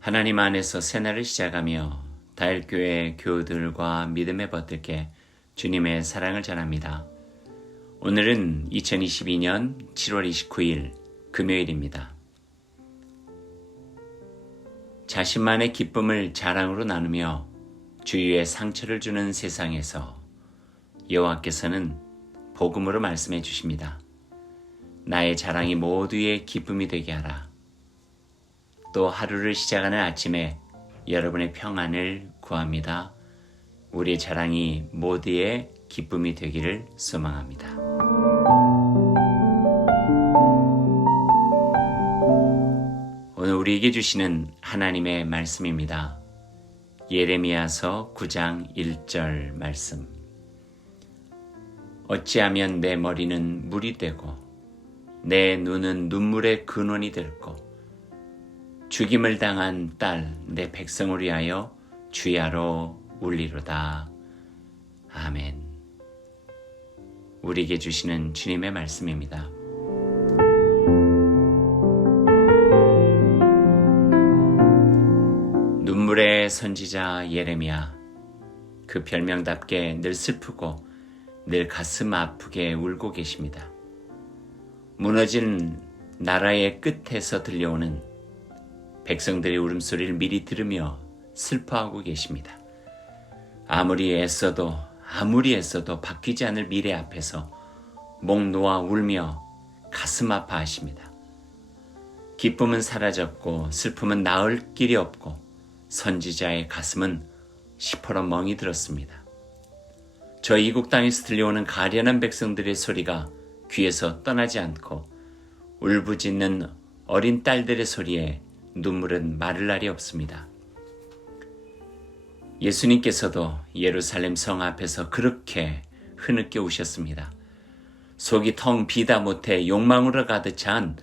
하나님 안에서 새날을 시작하며 다일교회 교우들과 믿음의 버들께 주님의 사랑을 전합니다. 오늘은 2022년 7월 29일 금요일입니다. 자신만의 기쁨을 자랑으로 나누며 주위에 상처를 주는 세상에서 여호와께서는 복음으로 말씀해 주십니다. 나의 자랑이 모두의 기쁨이 되게 하라. 또 하루를 시작하는 아침에 여러분의 평안을 구합니다. 우리의 자랑이 모두의 기쁨이 되기를 소망합니다. 오늘 우리에게 주시는 하나님의 말씀입니다. 예레미야서 9장 1절 말씀. 어찌하면 내 머리는 물이 되고 내 눈은 눈물의 근원이 될고 죽임을 당한 딸 내 백성을 위하여 주야로 울리로다. 아멘. 우리에게 주시는 주님의 말씀입니다. 눈물의 선지자 예레미야 그 별명답게 늘 슬프고 늘 가슴 아프게 울고 계십니다. 무너진 나라의 끝에서 들려오는 백성들의 울음소리를 미리 들으며 슬퍼하고 계십니다. 아무리 애써도 아무리 애써도 바뀌지 않을 미래 앞에서 목 놓아 울며 가슴 아파하십니다. 기쁨은 사라졌고 슬픔은 나을 길이 없고 선지자의 가슴은 시퍼런 멍이 들었습니다. 저 이국 땅에서 들려오는 가련한 백성들의 소리가 귀에서 떠나지 않고 울부짖는 어린 딸들의 소리에 눈물은 마를 날이 없습니다. 예수님께서도 예루살렘 성 앞에서 그렇게 흐느껴 우셨습니다. 속이 텅 비다 못해 욕망으로 가득 찬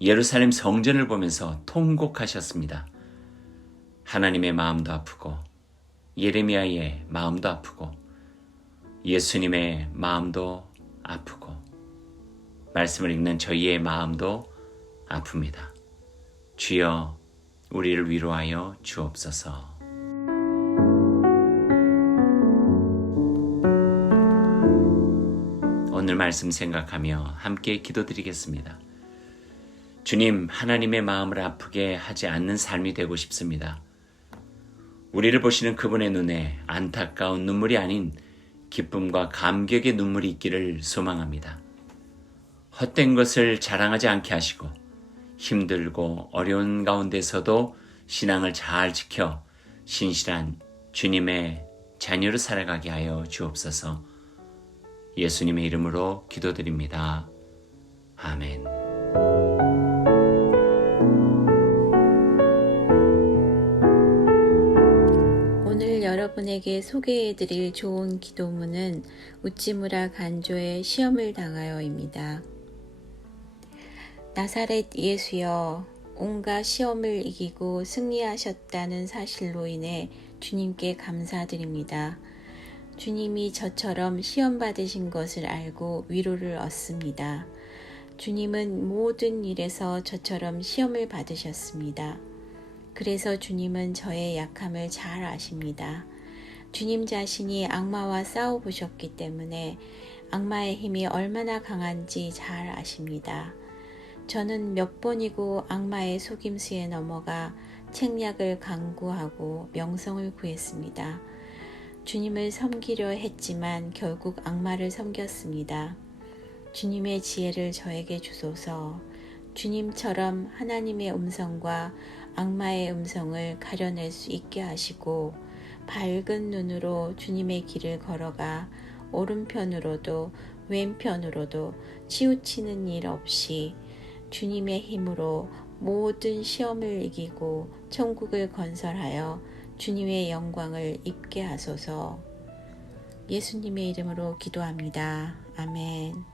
예루살렘 성전을 보면서 통곡하셨습니다. 하나님의 마음도 아프고 예레미야의 마음도 아프고 예수님의 마음도 아프고 말씀을 읽는 저희의 마음도 아픕니다. 주여 우리를 위로하여 주옵소서. 오늘 말씀 생각하며 함께 기도드리겠습니다. 주님, 하나님의 마음을 아프게 하지 않는 삶이 되고 싶습니다. 우리를 보시는 그분의 눈에 안타까운 눈물이 아닌 기쁨과 감격의 눈물이 있기를 소망합니다. 헛된 것을 자랑하지 않게 하시고 힘들고 어려운 가운데서도 신앙을 잘 지켜 신실한 주님의 자녀로 살아가게 하여 주옵소서 예수님의 이름으로 기도드립니다. 아멘. 오늘 여러분에게 소개해드릴 좋은 기도문은 우찌무라 간조의 시험을 당하여입니다. 나사렛 예수여 온갖 시험을 이기고 승리하셨다는 사실로 인해 주님께 감사드립니다. 주님이 저처럼 시험 받으신 것을 알고 위로를 얻습니다. 주님은 모든 일에서 저처럼 시험을 받으셨습니다. 그래서 주님은 저의 약함을 잘 아십니다. 주님 자신이 악마와 싸워 보셨기 때문에 악마의 힘이 얼마나 강한지 잘 아십니다. 저는 몇 번이고 악마의 속임수에 넘어가 책략을 강구하고 명성을 구했습니다. 주님을 섬기려 했지만 결국 악마를 섬겼습니다. 주님의 지혜를 저에게 주소서. 주님처럼 하나님의 음성과 악마의 음성을 가려낼 수 있게 하시고 밝은 눈으로 주님의 길을 걸어가 오른편으로도 왼편으로도 치우치는 일 없이 주님의 힘으로 모든 시험을 이기고 천국을 건설하여 주님의 영광을 입게 하소서. 예수님의 이름으로 기도합니다. 아멘.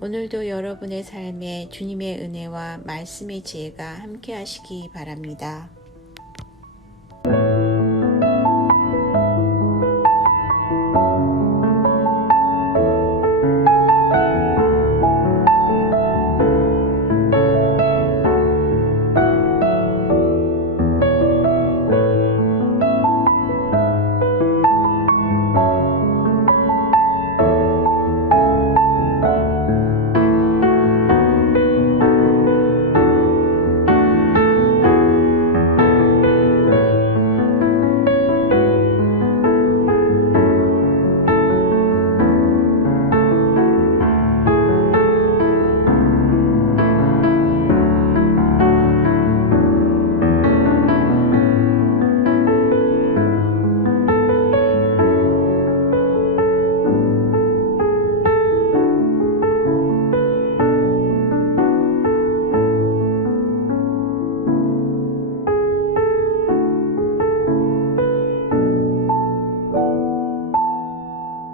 오늘도 여러분의 삶에 주님의 은혜와 말씀의 지혜가 함께 하시기 바랍니다.